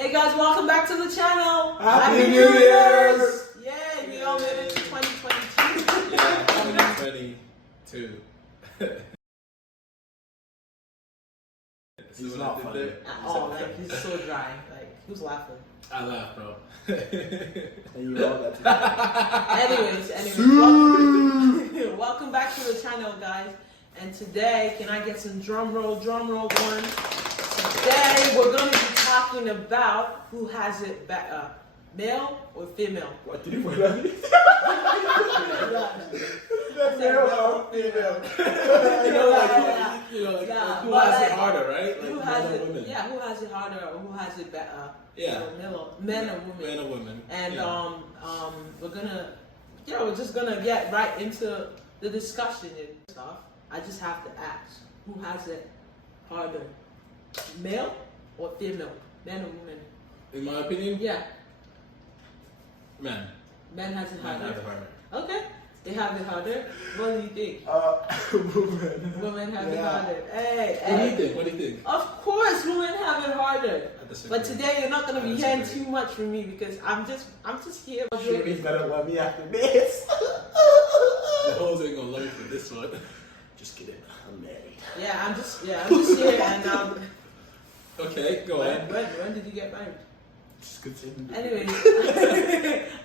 Hey guys, welcome back to the channel. Happy New Year's! Yay, we all made it to 2022. Yeah, 2022. He's not funny. Oh, like he's so dry. Like, who's laughing? I laugh, bro. And you all got to Anyways, welcome back to the channel, guys. And today, can I get some drum roll going? Today, we're going to be talking about who has it better, male or female. What did you put on me? Male or female. Who has it harder, right? Like Who men has or it? women? Yeah, who has it harder or who has it better? Yeah. Men or women. Men or women. And yeah. we're just gonna get right into the discussion and stuff. I just have to ask, who has it harder, male or female, men or women? In my opinion, Yeah, men. men has it Men harder. have it harder. Okay, they have it harder. What do you think? Woman. Women have it Yeah. harder. Hey, What do you hey. think? What do you think? Of course, women have it harder. I disagree. But today you're not gonna I be hearing disagree. too much from me because I'm just here. He's gonna love me after this. The hoes ain't gonna love you for this one. Just kidding. I'm married. I'm just here and Okay, go on. when did you get married? Just continue.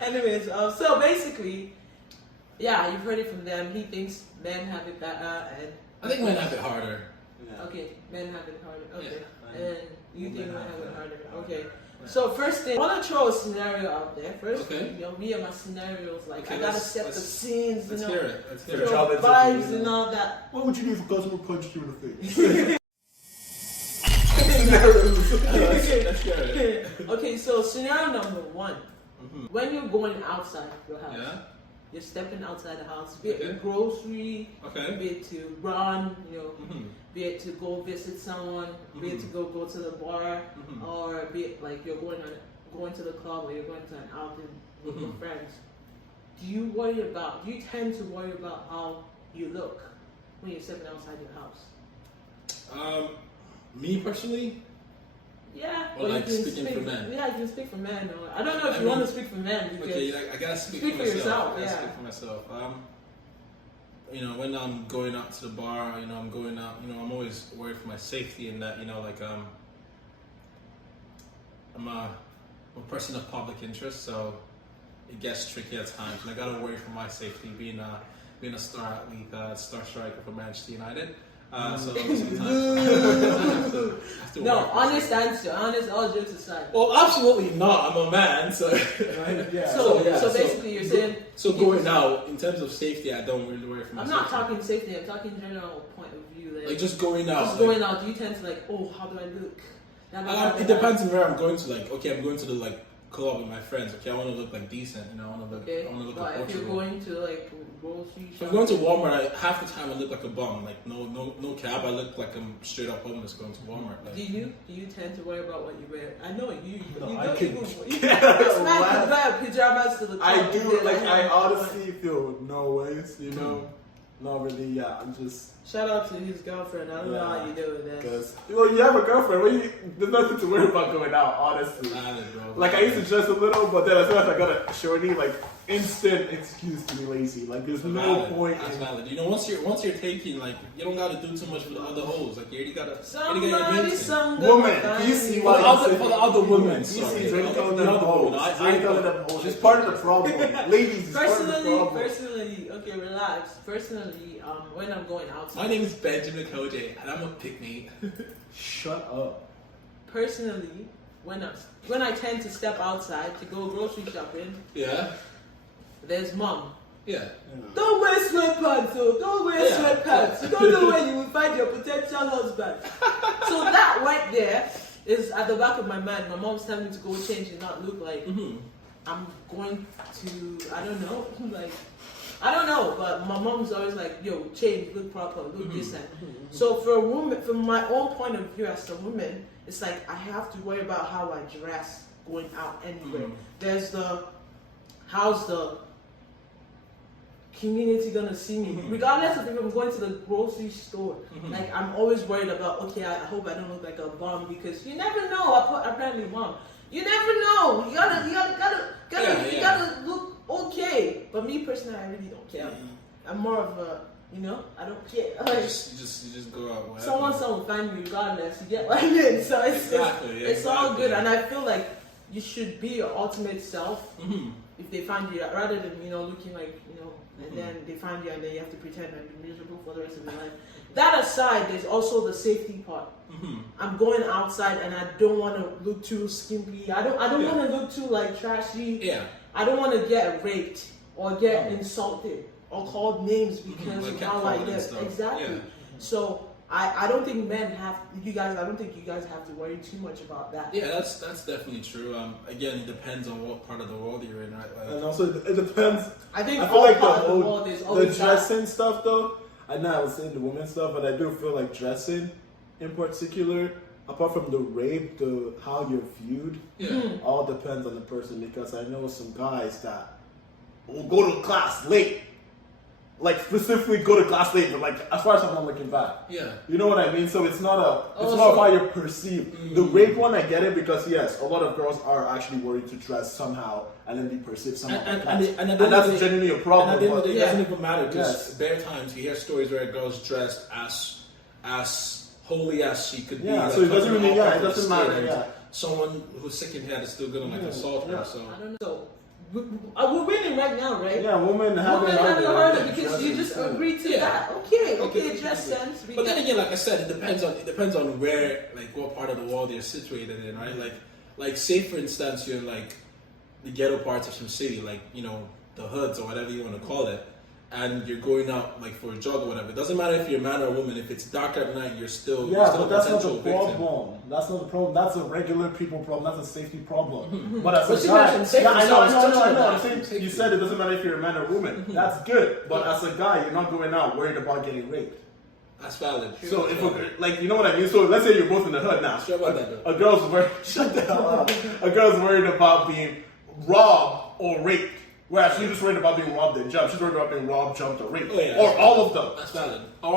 Anyways, so basically, yeah, you've heard it from them. He thinks men have it better, and I think men have it harder. Yeah. okay, men have it harder. Okay, Yeah. and you think Women men have it have harder. it Okay. harder. So first thing, I want to throw a scenario out there. First, Okay. me and my scenarios, like Okay, I gotta let's- set the let's- scenes, Let's you hear know, it. Let's For hear the it. job throw interview, vibes you and know. all that. What would you do if a customer punched you in the face? Let's hear it. Okay, so scenario number one. Mhm. When you're going outside your house, Yeah. you're stepping outside the house, be it Okay. grocery, Okay. be it to run, Mhm. be it to go visit someone, be it to go to the bar, Mhm. or be it like you're going to the club or you're going to an outing with your Mhm. friends. Do you tend to worry about how you look when you're stepping outside your house? Me personally, Yeah. Or you like can speaking for men? Yeah, you can speak for men. Or, I don't know if I you want mean- to speak for men because okay, I gotta speak Speak for for myself. yourself, I gotta yeah. speak for myself. When I'm going out to the bar, I'm going out, I'm always worried for my safety and that, I'm a person of public interest, so it gets tricky at times, and I gotta worry for my safety, being a star athlete, star striker for Manchester United. So sometimes I have to no. worry for Honest safety. answer. Honest. All jokes aside. Well, absolutely not. I'm a man, so. Yeah. So basically, you're saying. So going out, in terms of safety, I don't really worry for I'm myself. not talking safety. I'm talking general point of view. Like just going out. Just going out. Do you tend to like, oh, how do I look? It depends on where I'm going to. Like, okay, I'm going to the club with my friends. Okay, I want to look decent. I want to look. Okay. I want to look But like if you're Portugal. going to grocery If shop. I'm going to Walmart, half the time I look like a bum. Like no cab. I look like I'm straight up homeless going to Walmart. Like, Do you tend to worry about what you wear? I know you. No, you I don't can- even. This man What? can wear pajamas to the club. I do, and I honestly feel no ways, Not really, yeah, I'm just, Shout out to his girlfriend. I don't know how you do with that. because, you have a girlfriend, there's nothing to worry about going out, honestly. valid, bro. Like, I used to dress a little, but then as soon as I got a shorty, instant excuse to be lazy. Like, there's no Valid. point That's in... valid. Once you're taking, you don't gotta do too much for the other hoes. Like, you already gotta. Somebody, Woman, some you see For why the other women, You sorry. see, Drake calling The them other hoes. women. I Drake calling them hoes. It's part of the problem. Ladies, it's part of the problem. Personally, okay, relax. Personally, when I'm going outside, My name is Benjamin Koje, and I'm a picnic. Shut up. personally, when I tend to step outside to go grocery shopping, Yeah, there's mom. yeah. Don't wear sweatpants, oh! Don't wear Yeah. sweatpants. You don't know where you will find your potential husband. So that right there is at the back of my mind. My mom's telling me to go change and not look like Mm-hmm. I'm going to, I don't know, I don't know, but my mom's always like, yo, change, look proper, look decent. So for a woman, from my own point of view as a woman, it's like I have to worry about how I dress going out anywhere. There's how's the community gonna see me, regardless of if I'm going to the grocery store. Like I'm always worried about, okay, I hope I don't look like a bum because you never know. Apparently, mom, You never know. You Yeah, you yeah. gotta look okay. But me personally, I really don't care. I'm more of a, I don't care. You Like, just go out. Whatever. someone will find me regardless. You get what I mean? So Exactly, it's all exactly. good, and I feel like you should be your ultimate self. Mm-hmm. If they find you, rather than looking like and then they find you and then you have to pretend and be miserable for the rest of your life. That aside, there's also the safety part. Mm-hmm. I'm going outside and I don't want to look too skimpy. I don't Yeah. want to look too like trashy. Yeah. I don't want to get raped or get insulted or called names because Like of how I catcalling and get. stuff. Exactly. Yeah. So I don't think men have I don't think you guys have to worry too much about that. Yeah, that's definitely true. Again, it depends on what part of the world you're in, right? Like, And also, it depends. I think I feel all like the part of the whole world is the always that. dressing stuff, though. I know I was saying the women stuff, but I do feel like dressing, in particular, apart from the rape, the how you're viewed, yeah. all depends on the person. Because I know some guys that will go to class late, like specifically go to class late, but like as far as I'm not looking back. Yeah. You know what I mean? So it's not Oh, not so- how you're perceived. The rape one, I get it because yes, a lot of girls are actually worried to dress somehow and then be perceived somehow. And like that. at the end of that's the day- genuinely a And problem. at the end of but- the day, it doesn't even matter because Yes. there are times you hear stories where a girl's dressed as holy as she could be. Yeah, like, so it doesn't covering really- all yeah, parts it of the doesn't matter, skin, and yeah. Someone who's sick in head is still gonna like assault her. yeah. So I don't know. So we're winning right now, right? Yeah, women have Women it have it harder harder than because you just dressing, too. agreed to Yeah. that. Okay, Okay, dress sense. But then again, like I said, it depends on where, like, what part of the world you're situated in, right? Like say for instance you're in like the ghetto parts of some city, like the hoods or whatever you want to call it, and you're going out like for a jog or whatever. It doesn't matter if you're a man or a woman. If it's dark at night, you're still Yeah, a but that's not the potential victim. problem. That's not the problem. That's a regular people problem. That's a safety problem. But as But a she guy, mentioned safety, yeah, I so know, I I was know, I know, touching I on know. that. I'm saying Safety. you said it doesn't matter if you're a man or a woman. That's good. But as a guy, you're not going out worried about getting raped. That's valid. So if you know what I mean. So let's say you're both in the hood now. Sure about that, though. A girl's worried. Shut the hell up. A girl's worried about being robbed or raped. Whereas she's just worried about being robbed and jumped. She's worried about being robbed, jumped, or raped. Oh, yeah. Or all of them. That's valid. Or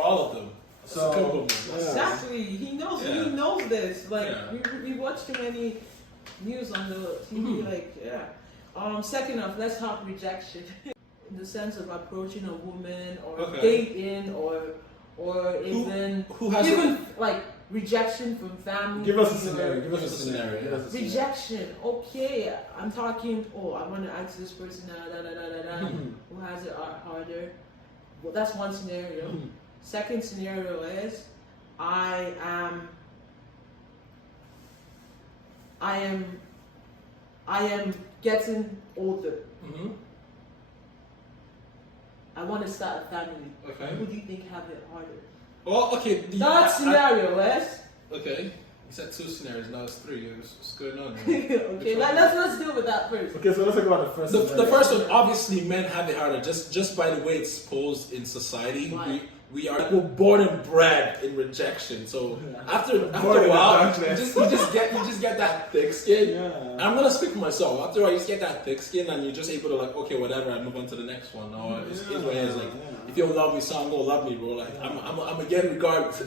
all of them. That's So- a compliment. Yeah. Exactly. He knows. Yeah. He knows this. Like Yeah. we watch too many news on the TV. Like Second off, let's talk rejection in the sense of approaching a woman or Okay. dating or even who has like rejection from family. Give us a or- scenario. Give us a scenario. Give us a scenario. Rejection. Okay, I'm talking. Oh, I want to ask this person who has it harder. Well, that's one scenario. Second scenario is I am getting older. Mm-hmm. I want to start a family. Okay. Who do you think have it harder? Well, okay. Third scenario, Wes. Okay. You said two scenarios, now it's three. What's going on? Okay, let's deal with that first. Okay, so let's talk about the first. The scenario. first one, obviously, men have it harder. Just by the way it's posed in society, Why? we're born and bred in rejection. So after Born a in while, you darkness. just get that thick skin. Yeah. I'm gonna speak for myself. After a while, you just get that thick skin, and you're just able to like, okay, whatever, I move on to the next one. Or it's what it is. Like, if you don't love me, so I'm gonna love me, bro. Like, I'm again regardless.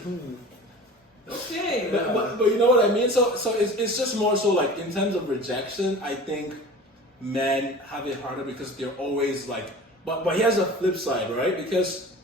Okay. But you know what I mean? So it's just more so like in terms of rejection, I think men have it harder because they're always like but here's a flip side, right? Because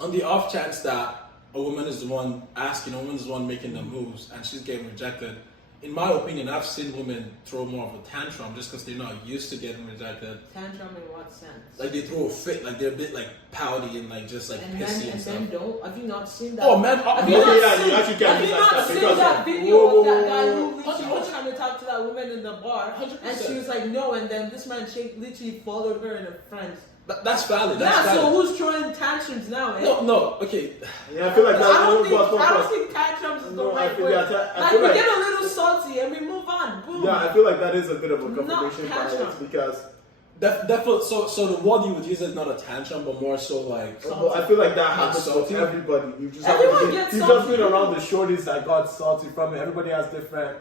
on the off chance that a woman is the one asking, a woman is the one making the moves and she's getting rejected, in my opinion, I've seen women throw more of a tantrum just because they're not used to getting rejected. Tantrum in what sense? Like they throw a fit, like they're a bit like pouty and like just like and pissy then and stuff. don't. Have you not seen that? Oh man, Have you Okay, not yeah, seen, you actually can't have you use that not stuff seen because that of- video Whoa, of that whoa, guy whoa, who literally was trying to talk to that woman in the bar, 100%. and she was like, no, and then this man literally followed her and her friends. That's valid. That's Yeah, valid. so who's throwing tantrums now? Eh? No, okay. Yeah, I feel like I that. don't think tantrums is the No, I right feel word. that- I Like feel we like- get a little salty and we move on. Boom. Yeah, I feel like that is a bit of a Not confirmation bias tantrum. because Definitely. So the word you would use is not a tantrum, but more so like. well, I feel like that happens salty. with everybody. You just Everyone have to gets you've salty. just been around the shorties that got salty from it. Everybody has different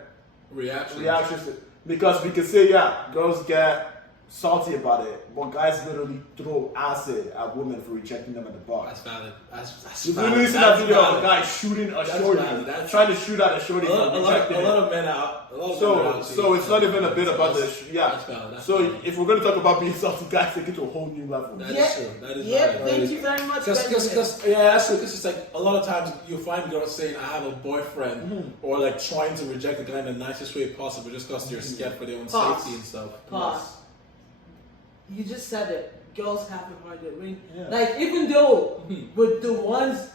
Reaction. reactions because we can say, yeah, girls get salty about it, but guys literally throw acid at women for rejecting them at the bar. That's valid. That's You've valid. literally seen That's that video of a valid. guy shooting a That's shorty, valid. That's- trying to shoot at a shorty A for lot, rejecting a lot him. of men are. A lot of men are So actually- it's not even a bit about That's- this. Yeah. That's valid. That's So valid. if we're going to talk about being salty, guys take it to a whole new level. That is Yeah. true. That is Yep, valid. thank you very much. Because Benjamin. yeah, that's true. Because it's like a lot of times you find girls saying I have a boyfriend or like trying to reject the guy in the nicest way possible just because they're scared for their own Pause. safety and stuff. Pause. You just said it. Girls have it harder. Yeah. Like even though with the ones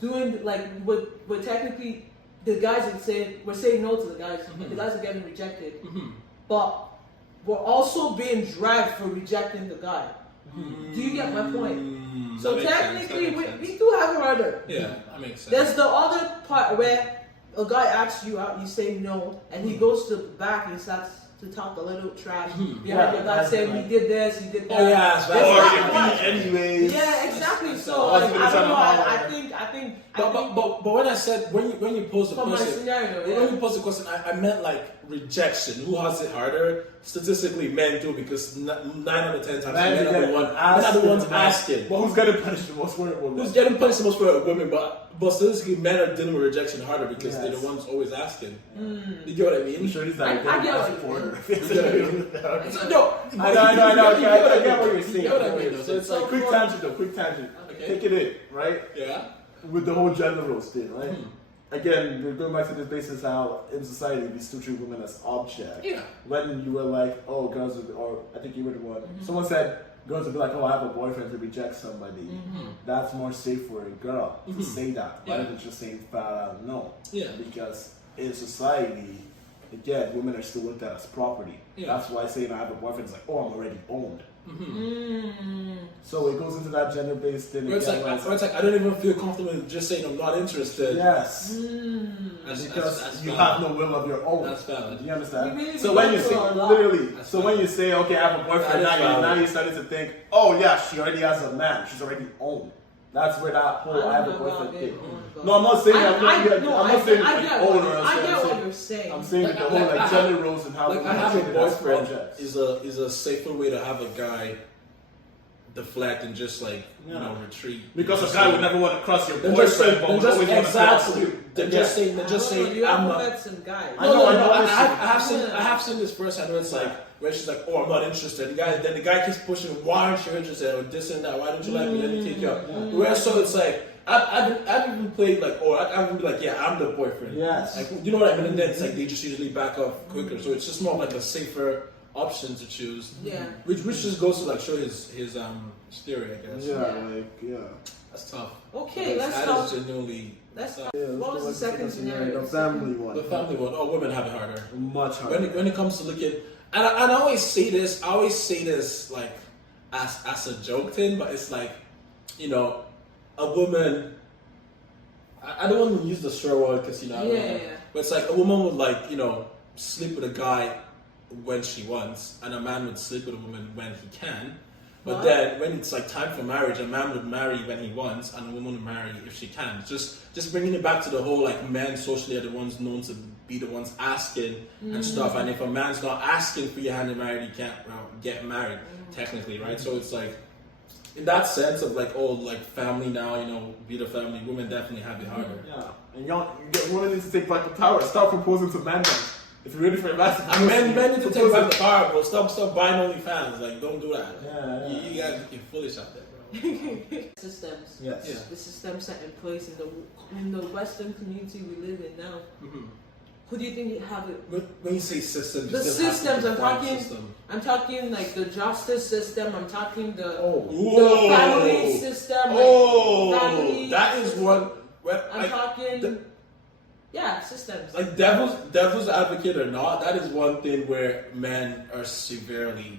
doing like with technically the guys are saying we're saying no to the guys. The guys are getting rejected, but we're also being dragged for rejecting the guy. Do you get my point? So That makes sense. technically, That makes we sense. do have it harder. Yeah, that makes sense. There's the other part where a guy asks you out, you say no, and he goes to the back and starts to talk a little trash behind Yeah, your back, that's saying right. he did this, he did that. Oh, yeah, it's There's valid. Or that you part. beat anyways. Yeah, exactly. So I was like, gonna I try don't to know. holler I at think. But when I said when you pose the From my question, scenario, when yeah. you pose the question, I meant like rejection. Who has it harder? Statistically, men do because 9 out of 10 times men are the ones asking. But who's getting punished the most for it? Who's getting punished the most for women? But statistically, men are dealing with rejection harder because they're the Yes. ones always asking. You get what I mean? I'm sure he's I like, get getting what you asked mean. for it. So, no, I know. you I get what you're saying. You know what I mean? though. So it's like quick tangent. Okay. Take it in, right? Yeah. With the whole gender roles thing, right? Again, we're going back to the basis how in society we still treat women as objects. Yeah. When you were like, oh, girls, or I think you were the one. Someone said girls would be like, oh, I have a boyfriend to reject somebody. That's more safe for a girl to say that rather Yeah. than just saying flat out no. Yeah. Because in society, again, women are still looked at as property. Yeah. That's why saying I have a boyfriend is like, oh, I'm already owned. So it goes into that gender-based thing Where it's again. like, where it's I don't even feel comfortable just saying I'm not interested. yes, That's because you valid. have no will of your own. That's valid. Do you understand? We really So when you go say through a lot. literally, That's so when you say, okay, I have a boyfriend, That is now valid. you're starting to think, oh yeah, she already has a man, she's already owned. That's where that whole I have a boyfriend thing. No, I'm not saying I'm not saying I like get own what, or I get what something. you're saying. I'm saying Like, the whole like, like gender roles and how Like women I are have a treated as boyfriend projects. is a safer way to have a guy deflect and just like Yeah. retreat. Because Just a guy say- would never want to cross your They're boyfriend, just saying, but they're would just always want to cross exactly. you. They're just saying, they're just saying, you I'm have not. met some guys. I know, I listen. have seen this first. I know it's like where she's like, "Oh, I'm not interested." Then the guy keeps pushing, "Why aren't you interested?" Or this and that. Why don't you like me? Let me take you out. Where so it's like I've even played like, I've even been like, "Yeah, I'm the boyfriend." Yes. Like, you know what I mean? And then it's like they just usually back up quicker. So it's just more like a safer option to choose. Yeah. Which just goes to like show his theory, I guess. Yeah. That's tough. Okay, Because let's that talk. is genuinely Let's talk. Yeah, What was the second scenario? The family one. the family one. Oh, women have it harder. Much harder. When it comes to looking, and I always say this like as a joke thing, but it's like, you know, a woman. I don't want to use the swear word because I don't know, Yeah. but it's like a woman would like sleep with a guy when she wants, and a man would sleep with a woman when he can. But What? then when it's like time for marriage, a man would marry when he wants, and a woman would marry if she can. Just bringing it back to the whole like men socially are the ones known to be the ones asking and stuff. And if a man's not asking for your hand in marriage, he can't get married technically, right? So it's like in that sense of like like family now, be the family. Women definitely have it harder. Yeah. And women need to take back the power. Stop proposing to men then. If you're ready for a massive And men need to take back the power, bro. Stop buying OnlyFans. Like, don't do that. Yeah. You guys are looking foolish out there, bro. Systems. Yes. Yeah. The systems set in place in the Western community we live in now. Mhm. Who do you think have it? When you say systems, The you still have to systems, I'm define talking- system. I'm talking like the justice system. I'm talking the Whoa. family system. Oh, family that is one. Well, I'm talking. Systems. like devil's advocate or not, that is one thing where men are severely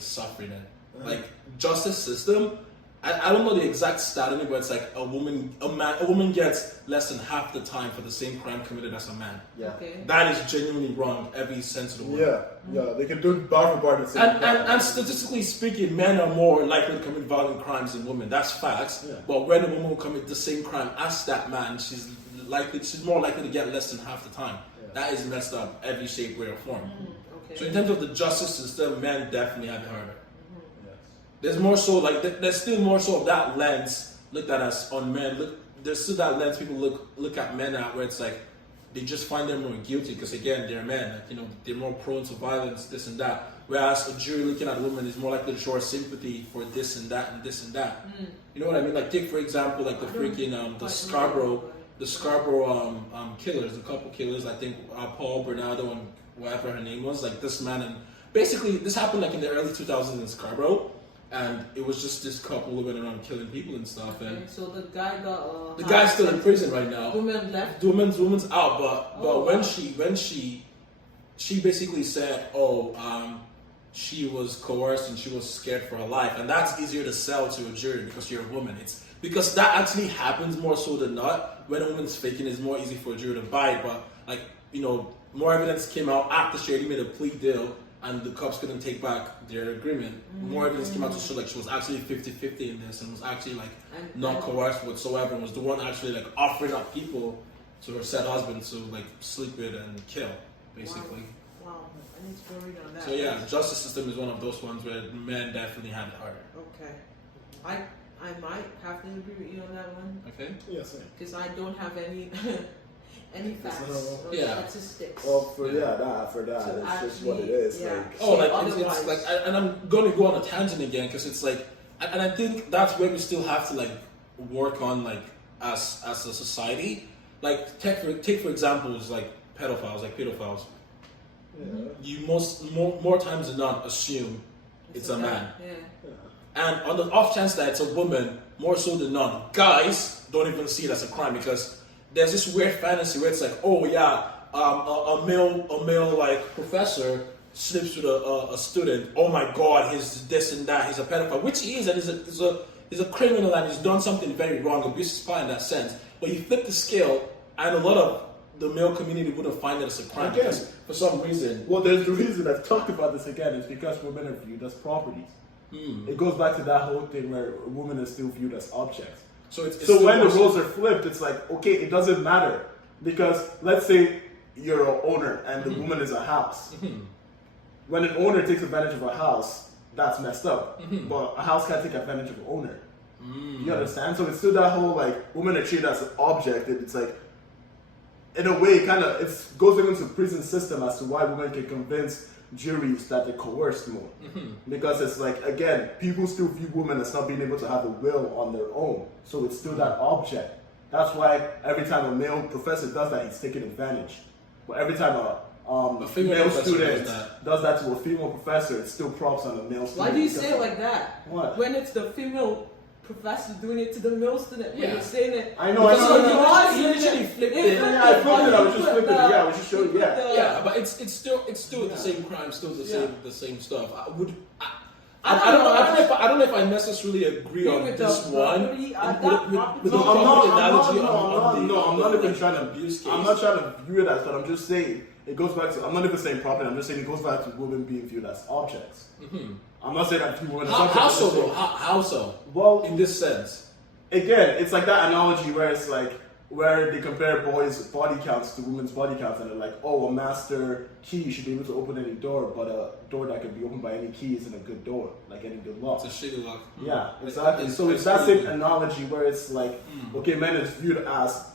suffering it. Like justice system, I don't know the exact stat in it, but it's like a woman gets less than half the time for the same crime committed as a man. Yeah. Okay. That is genuinely wrong every sense of the word. Yeah. They can do bar for bar the same. And statistically speaking, men are more likely to commit violent crimes than women. That's facts. Yeah. But when a woman will commit the same crime as that man, she's more likely to get less than half the time. Yeah. That is messed up every shape, way, or form. Okay. So in terms of the justice system, men definitely have it harder. Yes. There's more so like there's still more so of that lens looked at us on men. There's still that lens people look at men at where it's like they just find them more guilty because again they're men. Like, you know, they're more prone to violence, this and that. Whereas a jury looking at a woman is more likely to show sympathy for this and that and this and that. You know what I mean? Like take for example like the freaking the Scarborough killers, the couple killers. I think Paul Bernardo and whatever her name was. Like this man and basically this happened like in the early 2000s in Scarborough. And it was just this couple who went around killing people and stuff. And Okay, so the guy got the guy's still in prison right now. Woman left. The woman's out, but Oh, when wow. she basically said, she was coerced and she was scared for her life, and that's easier to sell to a jury because you're a woman. It's because that actually happens more so than not. When a woman's faking, it's more easy for a jury to buy it. But like you know, more evidence came out after she already made a plea deal. And the cops couldn't take back their agreement. More evidence came out to show like she was actually 50-50 in this and was actually like not coerced whatsoever and was the one actually like offering up people to her said husband to like sleep with and kill, basically. Wow, I need to go read on that. So yeah, the justice system is one of those ones where men definitely have it harder. Okay. I might have to agree with you on that one Okay? Yes. because I don't have any any facts or Yeah. statistics. Well, for So that, it's just what it actually, is. yeah. Like, Oh, like Otherwise- it's like, and I'm going to go on a tangent again because it's like, and I think that's where we still have to like work on like as a society. Like take for example, is like pedophiles. yeah. You more times than not assume it's a man, Yeah. and on the off chance that it's a woman, more so than not, guys don't even see it as a crime because there's this weird fantasy where it's like, oh yeah, a male like professor sleeps with a student. Oh my God, he's this and that. He's a pedophile, which he is, and he's a criminal and he's done something very wrong. Abuse is fine in that sense. But you flip the scale, and a lot of the male community wouldn't find it as a crime Again. because for some reason. Well, there's the reason I've talked about this again. It's because women are viewed as properties. It goes back to that whole thing where a woman is still viewed as objects. So it's So still when the more- roles are flipped, it's like, okay, it doesn't matter. Because let's say you're an owner and the woman is a house. When an owner takes advantage of a house, that's messed up. But a house can't take advantage of an owner. You understand? So it's still that whole like women are treated as an object. And it's like, in a way, kind of, it goes into the prison system as to why women can convince juries that they're coerced more. Because it's like, again, people still view women as not being able to have a will on their own. So it's still that object. That's why every time a male professor does that, he's taking advantage. But every time a female male professor student does does that to a female professor, it's still props on the male student. Why do you because say it like that? What? When it's the female professor doing it to the male student, when Yeah. you're saying it. I know, Because I you know. are you literally flipped If it. Yeah, I flipped it. I was just flipping it. Yeah, I was just showing. Yeah. Yeah, but it's still the same crime, still Yeah. the same stuff. I don't I don't know. I don't know if I necessarily agree on with this the one. property, With that the property. No, I'm property not. analogy I'm on the- not on the even trying to abuse case. I'm not trying to view it as, but I'm just saying it goes back to. I'm not even saying property. I'm just saying it goes back to women being viewed as objects. I'm not saying that few women. How so though? How so? Well, In this sense. again, it's like that analogy where it's like where they compare boys' body counts to women's body counts, and they're like, oh, a master key should be able to open any door, but a door that can be opened by any key isn't a good door, like any good lock. It's a shitty luck. Yeah, exactly. So it's that same analogy where it's like, okay, man is viewed as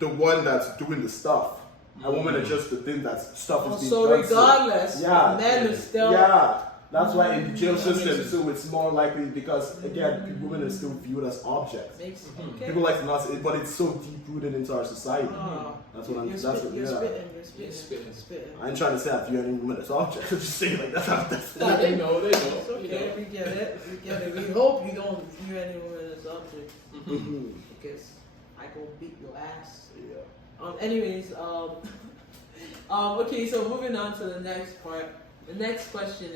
the one that's doing the stuff, and woman is just the thing that's stuff is being So done. regardless, yeah, men is still. yeah. That's why in the jail That makes system, sense. so it's more likely because again, women are still viewed as objects. Makes, okay. People like to not, say, but it's so deep rooted into our society. Oh, That's what I'm. You're That's spitting, what. you're Yeah. spitting, you're spitting, You're spitting. you're spitting. I ain't trying to say I view any woman as objects. I'm just saying like that's how that's. Nah, they know. It's You okay, know. we get it, we get it. We hope you don't view anyone as object Mhm. because I go beat your ass. Yeah. Anyways, okay, so moving on to the next part. The next question